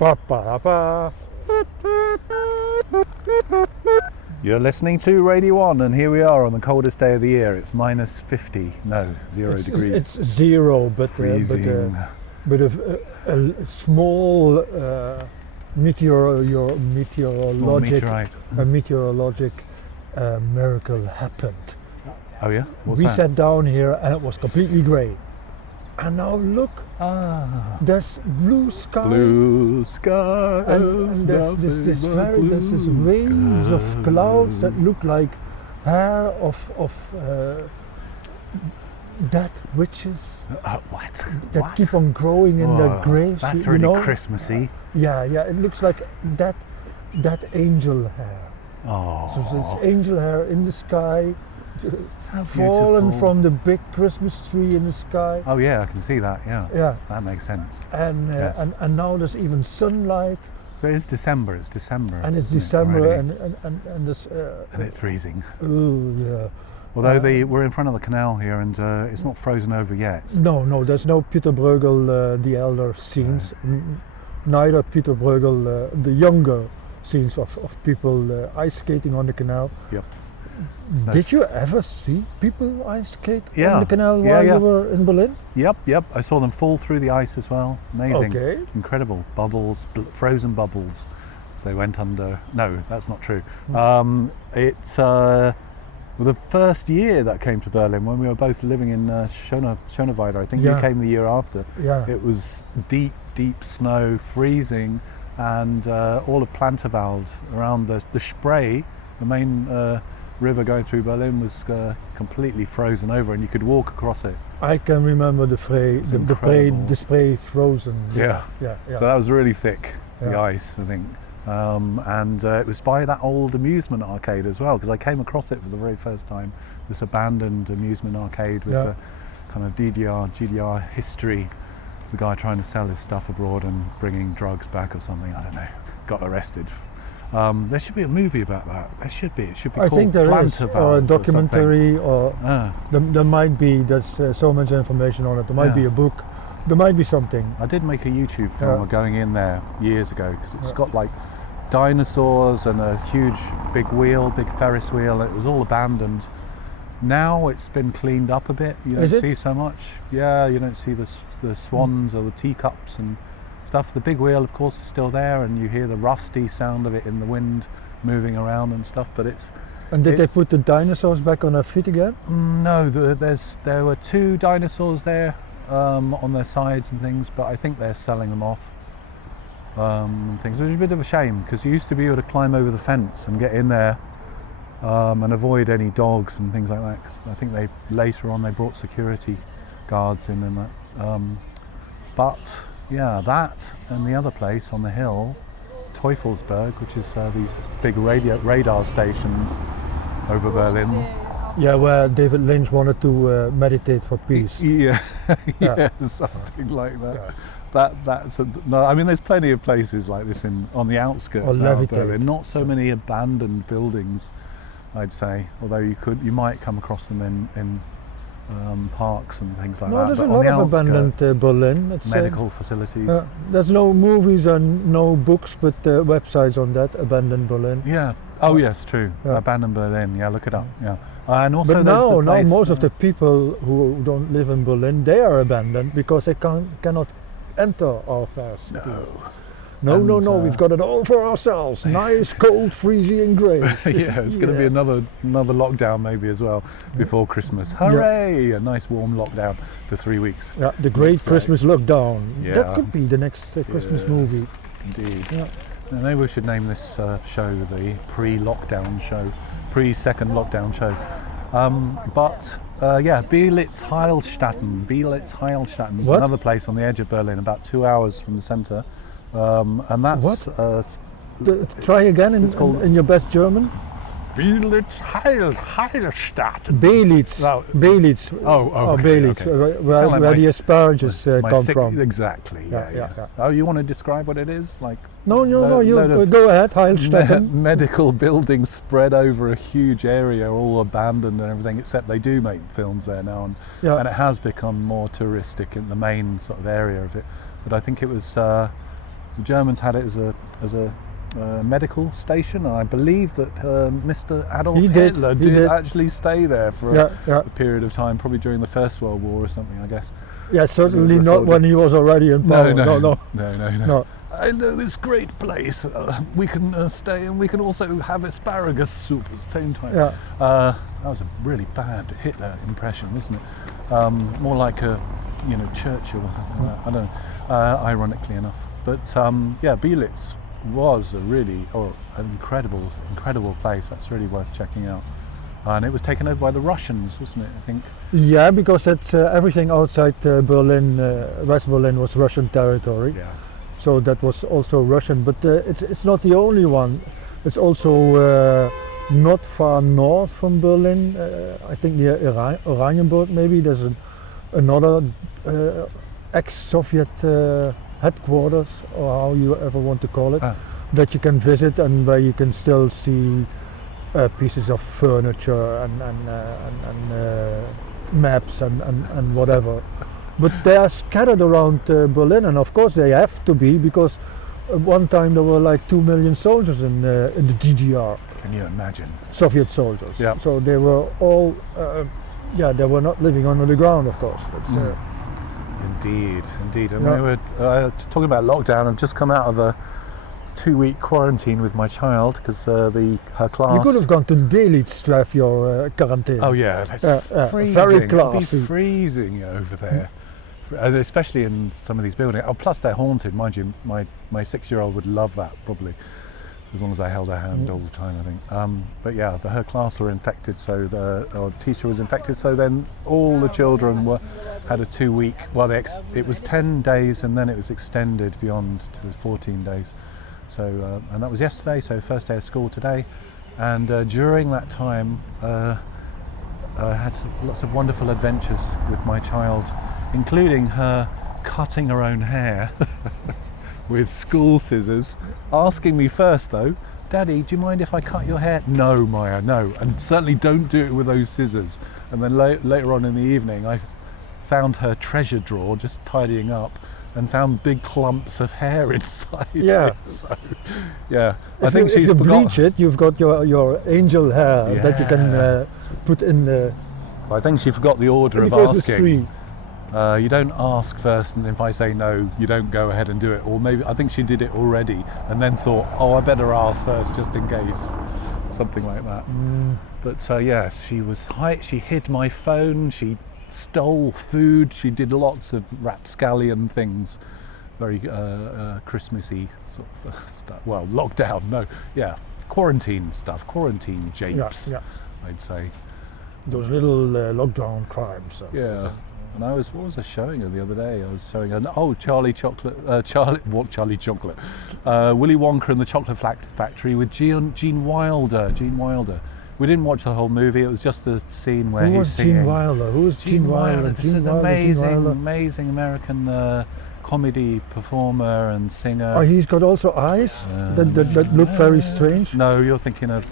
Ba-ba-ba. You're listening to Radio 1, and here we are on the coldest day of the year. It's minus 50, no, 0 degrees. It's zero, but Freezing. but a small meteorologic miracle happened. Oh yeah? What's we that? sat down here and it was completely grey. And now look, there's blue sky. Blue sky. And there's this waves of clouds that look like hair of dead witches. What? That What? keep on growing in their graves. That's you really know? Christmassy. Yeah, it looks like that angel hair. Oh. So it's angel hair in the sky, How fallen beautiful. from the big Christmas tree in the sky. Oh yeah, I can see that, yeah. Yeah. That makes sense. And, Yes. and now there's even sunlight, So it's December, and it's isn't it, December, already? and this. And it's freezing. Oh yeah. Although we're in front of the canal here, and it's not frozen over yet. No, there's no Peter Bruegel the elder scenes. Neither Peter Bruegel the younger scenes of people ice skating on the canal. Yep. Did you ever see people ice skate Yeah. on the canal Yeah, while yeah. you were in Berlin? Yep. I saw them fall through the ice as well. Amazing. Okay. Incredible. Bubbles, frozen bubbles. So they went under. No, that's not true. It's the first year that I came to Berlin, when we were both living in Schöneweide. I think you Yeah. came the year after. Yeah. It was deep snow, freezing, and all of Planterwald around the Spree, the main river going through Berlin, was completely frozen over, and you could walk across it. I can remember the incredible. spray frozen. Yeah. So that was really thick, the Yeah. ice, I think. And it was by that old amusement arcade as well, because I came across it for the very first time. This abandoned amusement arcade with a kind of GDR history. The guy trying to sell his stuff abroad and bringing drugs back or something, I don't know, got arrested. There should be a movie about that. There should be. It should be I called think there is, Planterwald or a or documentary, something. or there might be. There's so much information on it. There might be a book. There might be something. I did make a YouTube film going in there years ago, because it's got like dinosaurs and a huge big Ferris wheel. It was all abandoned. Now it's been cleaned up a bit. You don't see so much. Yeah, you don't see the swans or the teacups and stuff. The big wheel, of course, is still there, and you hear the rusty sound of it in the wind moving around and stuff. But it's. And did they put the dinosaurs back on their feet again? No, there were 2 dinosaurs there on their sides and things, but I think they're selling them off. Things, which is a bit of a shame, because you used to be able to climb over the fence and get in there and avoid any dogs and things like that. 'Cause I think later on they brought security guards in and that. But yeah, that and the other place on the hill, Teufelsberg, which is these big radar stations over Berlin. Yeah, where David Lynch wanted to meditate for peace. Yeah, something like that. Yeah. No, I mean, there's plenty of places like this on the outskirts Or now of levitate. Berlin. Not so many abandoned buildings, I'd say. Although you might come across them in parks and things like that. No, there's a But on lot the of abandoned outskirts, Berlin. It's, medical facilities. there's no movies and no books, but websites on that, abandoned Berlin. Yeah. Oh yes, true. Yeah. Abandoned Berlin. Yeah, look it up. Yeah. And also But there's now the place, most of the people who don't live in Berlin, they are abandoned because they cannot enter our fair city. No, we've got it all for ourselves. Nice, cold, freezing and grey. Yeah, it's going to be another lockdown maybe as well before Christmas. Hooray! A nice warm lockdown for 3 weeks. Yeah, the Great Looks Christmas Lockdown. Yeah. That could be the next Christmas movie. Indeed. Yeah. Now, maybe we should name this show the pre-lockdown show, pre-second lockdown show. Beelitz Heilstatten is What? another place on the edge of Berlin, about 2 hours from the centre. And that's Try again It's called- in your best German. Beelitz Heilstatten. Beelitz. Oh, Beelitz. oh, okay, Beelitz, okay. where Sound like the asparagus come from. Exactly. Yeah. Oh, you want to describe what it is? Like No, you load of go ahead, Heilstatten. medical buildings spread over a huge area, all abandoned and everything, except they do make films there now, and Yeah. it has become more touristic in the main sort of area of it. But I think it was The Germans had it as a medical station, and I believe that Mr. Adolf Hitler did actually stay there for a period of time, probably during the First World War or something, I guess. Yeah, certainly not when he was already in power. No. I know this great place. We can stay, and we can also have asparagus soup at the same time. Yeah. That was a really bad Hitler impression, wasn't it? More like a, Churchill. I don't know. Ironically enough, but Beelitz was an incredible place. That's really worth checking out. And it was taken over by the Russians, wasn't it? I think. Yeah, because that's everything outside Berlin, West Berlin was Russian territory. Yeah. So that was also Russian, but it's not the only one. It's also not far north from Berlin. I think near Oranienburg maybe. There's another ex-Soviet headquarters, or how you ever want to call it, that you can visit and where you can still see pieces of furniture and maps and whatever. But they are scattered around Berlin, and of course they have to be, because at one time there were like 2 million soldiers in the DDR. Can you imagine? Soviet soldiers. Yeah. So they were all, they were not living under the ground, of course. Indeed. And we were talking about lockdown. I've just come out of a 2-week quarantine with my child because her class. You could have gone to the Beelitz to have your quarantine. Oh yeah, that's freezing. Very classy. It'd be freezing over there, especially in some of these buildings. Oh, plus they're haunted, mind you. My 6-year-old would love that probably, as long as I held her hand all the time, I think. But yeah, her class were infected, so our teacher was infected. So then all the children had a 2-week. Well, it was 10 days, and then it was extended beyond to 14 days. So and that was yesterday. So first day of school today, and during that time, I had lots of wonderful adventures with my child, including her cutting her own hair. With school scissors, asking me first though, Daddy, do you mind if I cut your hair? No, Maya, no, and certainly don't do it with those scissors. And then later on in the evening, I found her treasure drawer, just tidying up, and found big clumps of hair inside. Yeah. So, yeah. If you bleach it, you've got your angel hair that you can put in the. Well, I think she forgot the order of asking. You don't ask first, and if I say no, you don't go ahead and do it. Or maybe I think she did it already, and then thought, oh, I better ask first just in case, something like that. But yes, she hid my phone. She stole food. She did lots of rapscallion things, very Christmassy sort of stuff. Well, lockdown, no, quarantine stuff, quarantine japes, I'd say. Those little lockdown crimes. Yeah. And what was I showing her the other day? I was showing her, Charlie Chocolate, Willy Wonka and the Chocolate Factory with Gene Wilder. We didn't watch the whole movie, it was just the scene where he's singing. Who was Gene Wilder? This is an amazing American comedy performer and singer. Oh, he's got also eyes that look very strange. No, you're thinking of...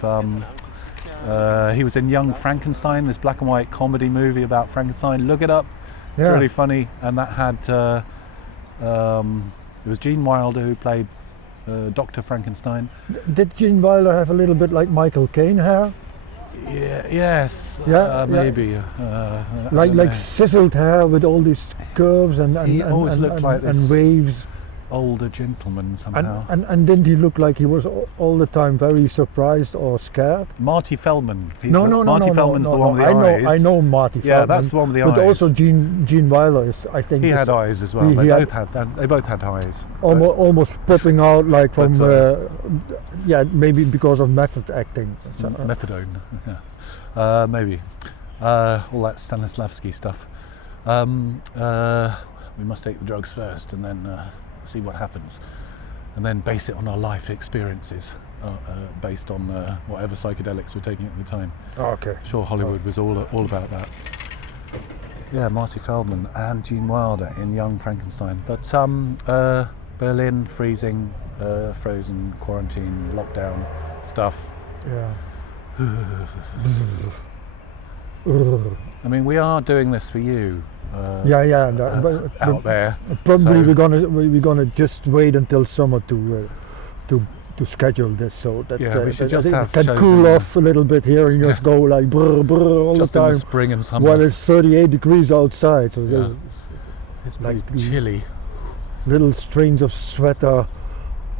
he was in Young Frankenstein, this black and white comedy movie about Frankenstein. Look it up. It's really funny, and that had it was Gene Wilder who played Dr. Frankenstein. Did Gene Wilder have a little bit like Michael Caine hair? Yes. Maybe. Like sizzled hair with all these curves and always looked like this and waves. Older gentleman somehow. And didn't he look like he was all the time very surprised or scared? Marty Feldman. Marty Feldman's the one with the eyes. I know Marty Feldman. Yeah, that's the one with the eyes. But also Gene Wilder is, I think. He had eyes as well. They both had eyes. Almost popping out like from, maybe because of method acting. Methadone, yeah. Maybe. All that Stanislavski stuff. We must take the drugs first and then see what happens, and then base it on our life experiences, based on whatever psychedelics we're taking at the time. Okay. Sure, Hollywood was all about that. Yeah, Marty Feldman and Gene Wilder in Young Frankenstein. But Berlin, freezing, frozen, quarantine, lockdown stuff. Yeah. I mean, we are doing this for you. But there. Probably So- we're gonna just wait until summer to schedule this, so that we should that just it have can shows cool in- off a little bit here and just go like brr, brr all just the in time. the spring and summer. While it's 38 degrees outside, so Yeah. there's It's pretty like chilly. little strings of sweat are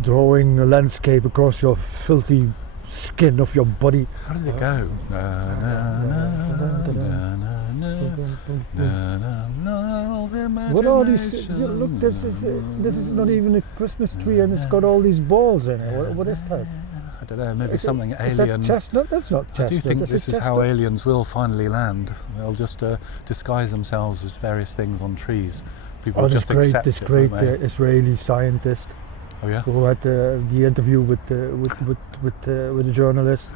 drawing a landscape across your filthy skin of your body. How did it go? What are these? Look, this is not even a Christmas tree, and it's got all these balls in it. What is that? I don't know, maybe Is something that alien. chestnut? That's not chestnut. I do think That's a this is how chestnut. aliens will finally land. They'll just disguise themselves as various things on trees. People Oh, just accept this it, great won't they? Israeli scientist Oh yeah. who had the interview with the journalist,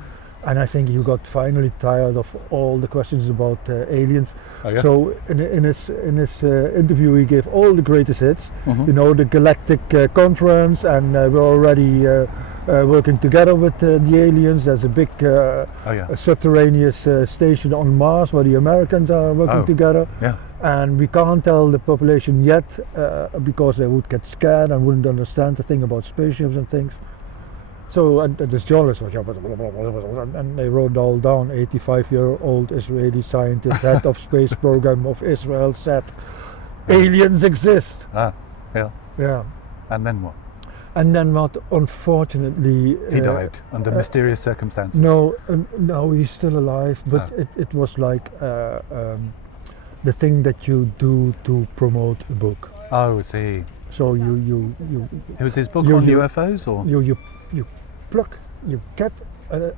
and I think he got finally tired of all the questions about aliens. Oh yeah. So in his interview, he gave all the greatest hits. Mhm. You know, the Galactic Conference, and we're already working together with the aliens. There's a big Oh yeah. subterraneous station on Mars where the Americans are working Oh. together. Yeah. And we can't tell the population yet because they would get scared and wouldn't understand the thing about spaceships and things. So, and this journalist was, and they wrote it all down. 85-year-old Israeli scientist, head of space program of Israel, said, aliens exist. Ah. Yeah. Yeah. And then what? And then what, unfortunately... He died under mysterious circumstances. No, he's still alive, but Oh. it was like the thing that you do to promote a book. Oh, I see. So you It was his book You- on you- UFOs, or? you get a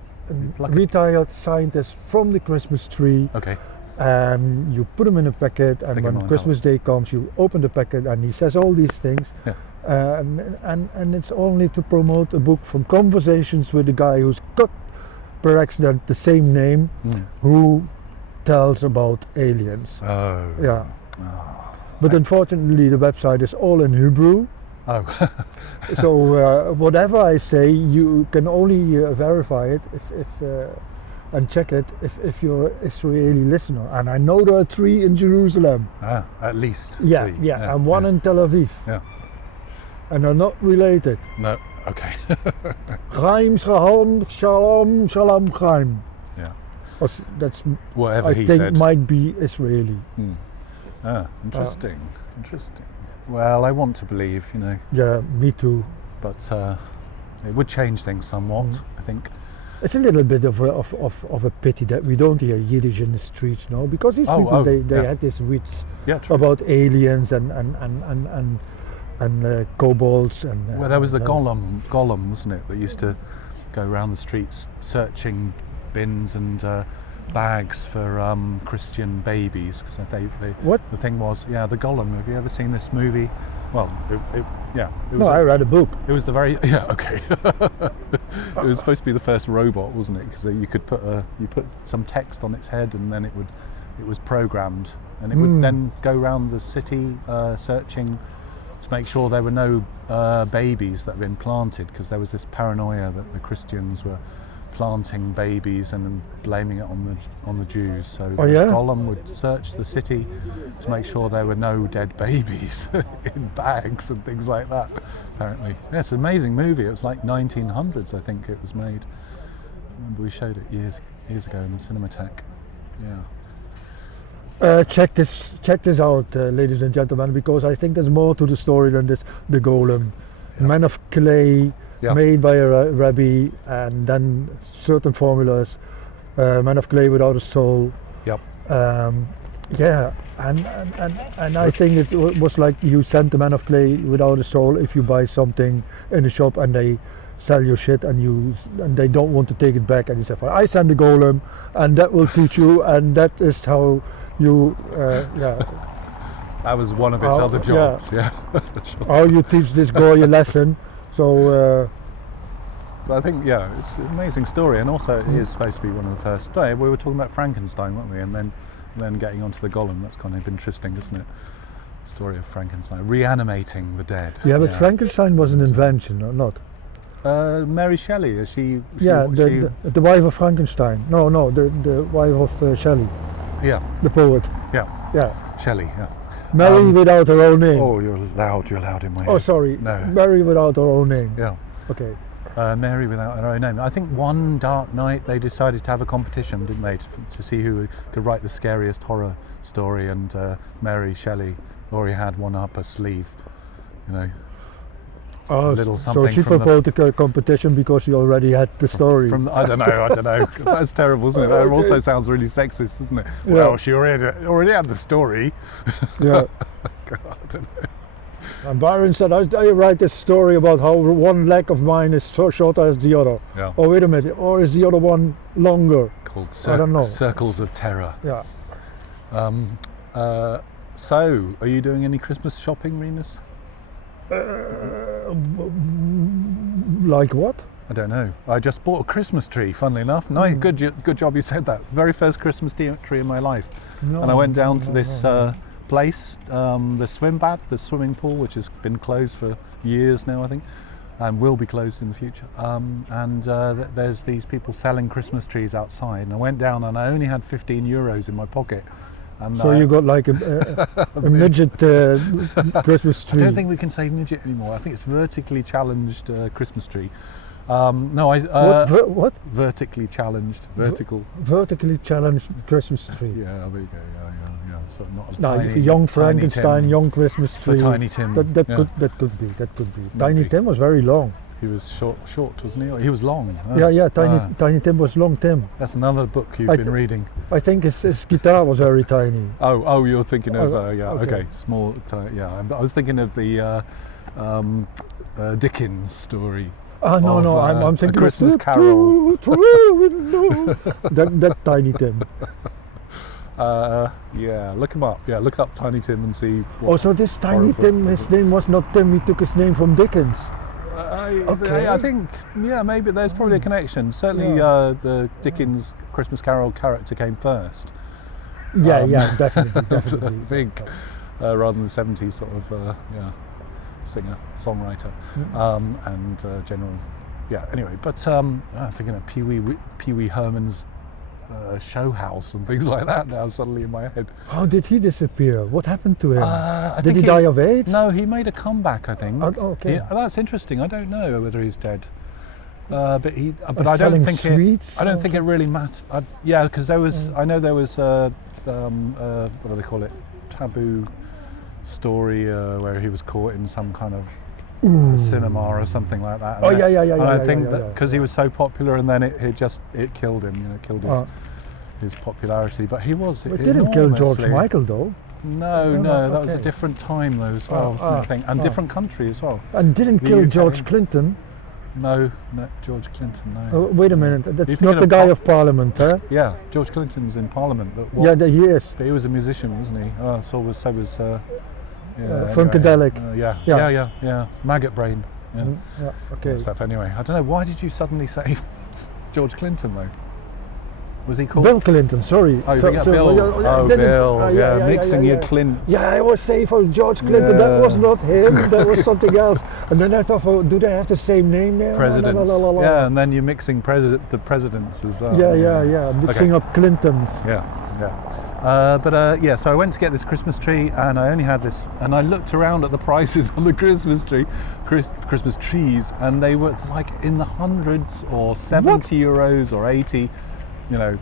pluck it. retired scientist from the Christmas tree, Okay. and you put him in a packet, Stick and him when on Christmas Day comes, you open the packet, and he says all these things. Yeah. And it's only to promote a book from conversations with a guy who's got per accident the same name, who tells about aliens. Oh. Yeah. Oh. But unfortunately the website is all in Hebrew. Oh. So whatever I say, you can only verify it if and check it if you're an Israeli listener. And I know there are 3 in Jerusalem. Ah, at least. Yeah, 3. yeah, and 1 in Tel Aviv. Yeah. And they're not related. No. Okay. Chaim, Shalom, Shalom, Chaim. Yeah. That's Whatever I he think said. might be Israeli. Ah, interesting. Interesting. Well, I want to believe, Yeah, me too. but it would change things somewhat, I think. It's a little bit of a pity that we don't hear Yiddish in the streets, no? Because these people they yeah. had these wits Yeah, true. about aliens and kobolds and. Well, there was the Golem, wasn't it, that used to go around the streets searching bins and bags for Christian babies, because What? the thing was, the Golem. Have you ever seen this movie? Well, it was. No, I read a book. It was the very okay. It was supposed to be the first robot, wasn't it? Because you could put some text on its head, and then it was programmed, and it would then go around the city searching to make sure there were no babies that had been planted, because there was this paranoia that the Christians were planting babies and then blaming it on the Jews. So the Golem would search the city to make sure there were no dead babies in bags and things like that. Apparently, it's an amazing movie. It was like 1900s, I think it was made. I remember we showed it years ago in the Cinematheque. Yeah. Check this out, ladies and gentlemen, because I think there's more to the story than this. The Golem, man of clay. Yeah. Made by a rabbi, and then certain formulas, man of clay without a soul. Yep. And I think it was like you send the man of clay without a soul if you buy something in a shop and they sell your shit and they don't want to take it back, and you say, I send the Golem and that will teach you, and that is how you That was one of its other jobs. Yeah. How you teach this guy a lesson. So but I think it's an amazing story, and also it is supposed to be one of the first. We were talking about Frankenstein, weren't we? And then getting onto the Golem. That's kind of interesting, isn't it? The story of Frankenstein reanimating the dead. Yeah, but Frankenstein was an invention, or not? Mary Shelley, is she? The wife of Frankenstein. No, the wife of Shelley. Yeah, the poet. yeah. Yeah. Shelley, yeah. Mary without her own name. Oh, you're loud in my Oh, head. sorry. No. Mary without her own name. Yeah. Okay. Mary without her own name. I think one dark night they decided to have a competition, didn't they, to see who could write the scariest horror story, and Mary Shelley already had one up her sleeve, you know. Oh, little so something she from proposed the competition because she already had the story. I don't know. That's terrible, isn't it? That also sounds really sexist, doesn't it? Yeah. Well, she already had the story. Yeah. God, I don't know. And Byron said, I write this story about how one leg of mine is so shorter as the other. Yeah. Oh, wait a minute. Or is the other one longer? Called I don't know. Circles of Terror. Yeah. So, are you doing any Christmas shopping, Renus? Like what? I don't know. I just bought a Christmas tree, funnily enough. No, good job you said that. Very first Christmas tree in my life. No, and I went down to this place, the swimming pool, which has been closed for years now, I think, and will be closed in the future. There's these people selling Christmas trees outside. And I went down and I only had 15 euros in my pocket. And so you got like a midget Christmas tree. I don't think we can say midget anymore. I think it's vertically challenged Christmas tree. What? Vertically challenged, vertical. Vertically challenged Christmas tree. Yeah, there you go. Yeah. So not a No, tiny, young Tiny Frankenstein, Tim. young Christmas tree. Tiny Tim. That Yeah. could be. Maybe. Tiny Tim was very long. He was short, wasn't he? He was long. Yeah. Tiny Tim was long Tim. That's another book you've been reading. I think his guitar was very tiny. Oh, you're thinking of okay. small. Yeah, I was thinking of the Dickens story. No, I'm thinking A Christmas of Carol. that Tiny Tim. Look him up. Yeah, look up Tiny Tim and see. What so this Tiny Tim, his name was not Tim. He took his name from Dickens. I think, maybe there's probably a connection. Certainly, the Dickens Christmas Carol character came first. Yeah, definitely. I think, rather than the 70s sort of, singer, songwriter, and general. Yeah. Anyway, but I'm thinking of Pee Wee Herman's show house and things like that now suddenly in my head. How did he disappear? What happened to him? Did he think die of AIDS? No, he made a comeback, I think. Okay. That's interesting. I don't know whether he's dead. But I selling don't think sweets. I don't think it really matters. Because there was. I know there was what do they call it? Taboo story where he was caught in some kind of cinema or something like that. And And I think that because he was so popular, and then it killed him. Killed his popularity. But he was. It didn't kill George Michael though. No, that was a different time though as well, I think, and different country as well. And didn't The kill UK. George Clinton. No, George Clinton. No. Wait a minute, that's thinking not the of guy of Parliament, huh? Yeah, George Clinton's in Parliament. But He is. But he was a musician, wasn't he? Oh, so was. Funkadelic. Yeah. Maggot brain. Yeah. Okay. Stuff. Anyway, I don't know. Why did you suddenly say George Clinton though? Was he called Bill Clinton? Sorry. Oh, Bill. Bill. Mixing your Clints. Yeah, I was saying for George Clinton. Yeah. That was not him. That was something else. And then I thought, do they have the same name there? Presidents. Yeah, and then you're mixing the presidents as well. Yeah. Mixing up Clintons. Yeah. So I went to get this Christmas tree, and I only had this, and I looked around at the prices on the Christmas trees, and they were like in the hundreds, or 70 euros or 80.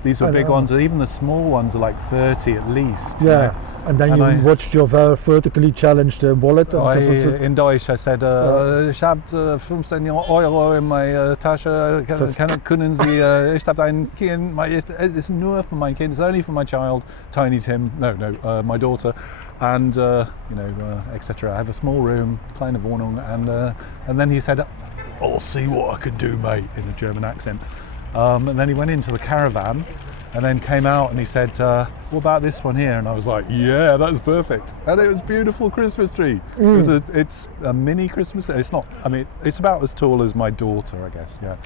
These were big ones, and even the small ones are like 30 at least. Yeah, and then you watched your vertically challenged wallet. In Deutsch, I said, ich habe 15 Euro in meine Tasche. Können Sie, ich habe ein Kind, es ist nur für mein Kind, it's only for my child, Tiny Tim, my daughter, and etc. I have a small room, kleine Wohnung, and then he said, I'll see what I can do, mate, in a German accent. And then he went into the caravan and then came out and he said, what about this one here? And I was like, yeah, that's perfect. And it was a beautiful Christmas tree. It's a mini Christmas tree. It's not, it's about as tall as my daughter, I guess, yeah.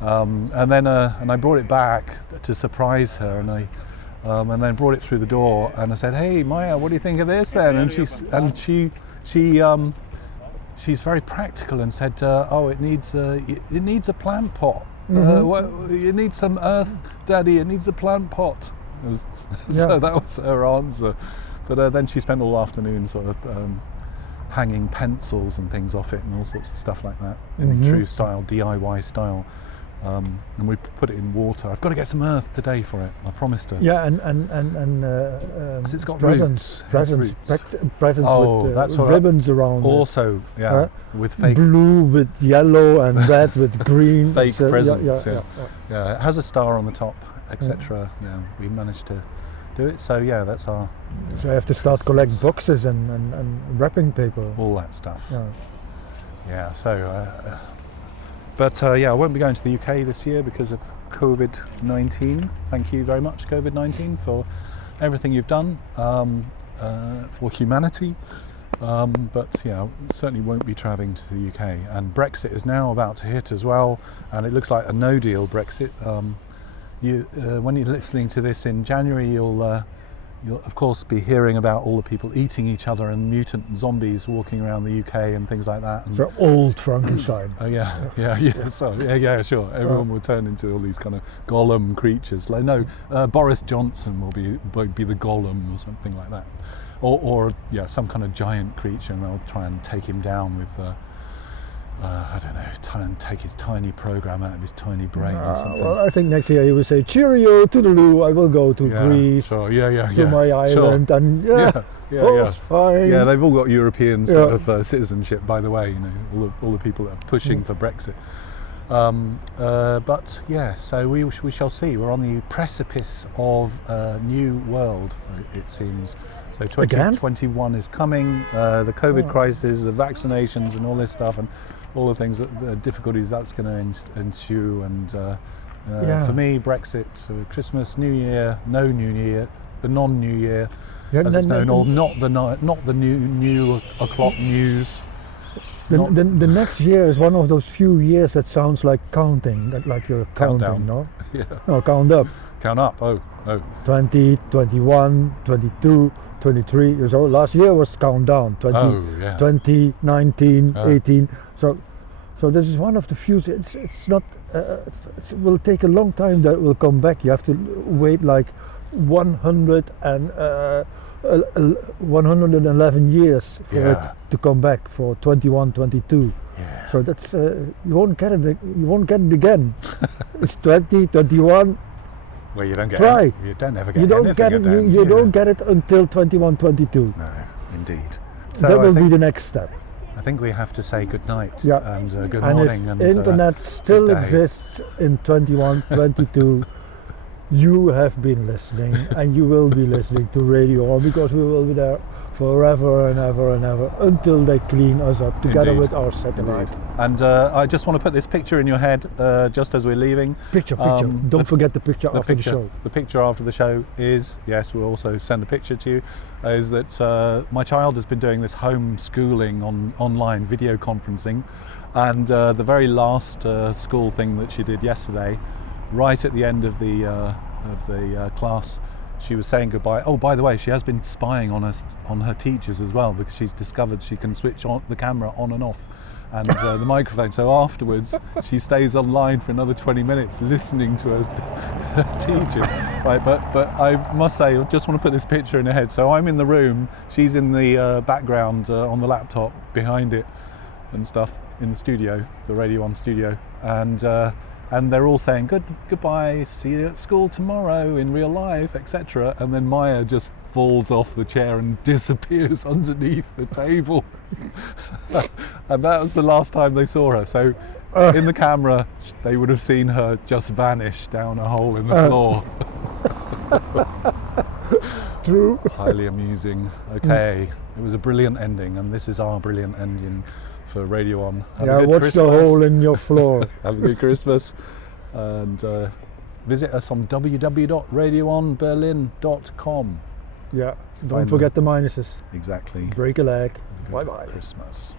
And then I brought it back to surprise her, and then brought it through the door, and I said, hey Maya, what do you think of this then? And she's very practical and said, it needs a plant pot. You need some earth, Daddy. It needs a plant pot. So that was her answer. But then she spent all afternoon sort of hanging pencils and things off it and all sorts of stuff like that in true style, DIY style. And we put it in water. I've got to get some earth today for it. I promised her. Yeah, and it's got presents, roots. presents Oh, with that's what ribbons around. Also, with fake blue with yellow and red with green. fake presents. Yeah. It has a star on the top, etc. Yeah, we managed to do it. So yeah, that's our. So I have to start collecting boxes and wrapping paper. All that stuff. Yeah. Yeah. So. But I won't be going to the UK this year because of COVID-19. Thank you very much, COVID-19, for everything you've done for humanity. But certainly won't be travelling to the UK. And Brexit is now about to hit as well, and it looks like a no-deal Brexit. When you're listening to this in January, you'll of course be hearing about all the people eating each other and mutant zombies walking around the UK and things like that. And for old Frankenstein. Oh yeah. So sure. Everyone will turn into all these kind of Golem creatures. Like Boris Johnson will be the Golem or something like that, or some kind of giant creature, and they'll try and take him down with. I don't know, try and take his tiny program out of his tiny brain or something. Well, I think next year he will say, cheerio, toodaloo, I will go to Greece, sure. to my island, sure. and fine. Yeah, they've all got European sort of citizenship, by the way, all the people that are pushing for Brexit. But so we shall see. We're on the precipice of a new world, it seems. So 2021 is coming, the COVID crisis, the vaccinations and all this stuff, and all the things, the difficulties that's going to ensue. And for me, Brexit, Christmas, New Year, no New Year, the non-New Year, as it's known, or not the new o'clock news. The next year is one of those few years that sounds like counting, like you're counting, no? Yeah. No, count up. Count up, oh. 20, 21, 22, 23 years old. Last year was countdown, 20, 19, 18. So this is one of the few, it's not, it will take a long time that it will come back. You have to wait like 111 years for it to come back, for 21, 22. Yeah. So that's, you won't get it again. It's 20, 21. Well, you don't get Try. it. You don't ever get you don't anything get it. You don't get it until 21, 22. No, indeed. So that will be the next step. I think we have to say good night and good and morning. If and internet still exists in 21, 22, you have been listening, and you will be listening to Radio On, because we will be there forever and ever and ever until they clean us up together with our satellite. Indeed. And I just want to put this picture in your head just as we're leaving. Picture. Don't forget the picture after the show. The picture after the show is, yes, we'll also send a picture to you, is that my child has been doing this homeschooling online video conferencing, and the very last school thing that she did yesterday, right at the end of the class, she was saying goodbye. Oh, by the way, she has been spying on her teachers as well, because she's discovered she can switch on the camera on and off, and the microphone. So afterwards, she stays online for another 20 minutes listening to her teachers. Right, but I must say, I just want to put this picture in her head. So I'm in the room, she's in the background on the laptop behind it and stuff in the studio, the Radio On studio, and they're all saying goodbye, see you at school tomorrow in real life, etc. And then Maya just falls off the chair and disappears underneath the table. And that was the last time they saw her. So in the camera, they would have seen her just vanish down a hole in the floor. True. Highly amusing. Okay, it was a brilliant ending, and this is our brilliant ending for Radio On. Have a good watch Christmas. the hole in your floor. Have a good Christmas, and visit us on www.radioonberlin.com. Yeah, don't forget the minuses. Exactly. Break a leg. Bye bye. Christmas.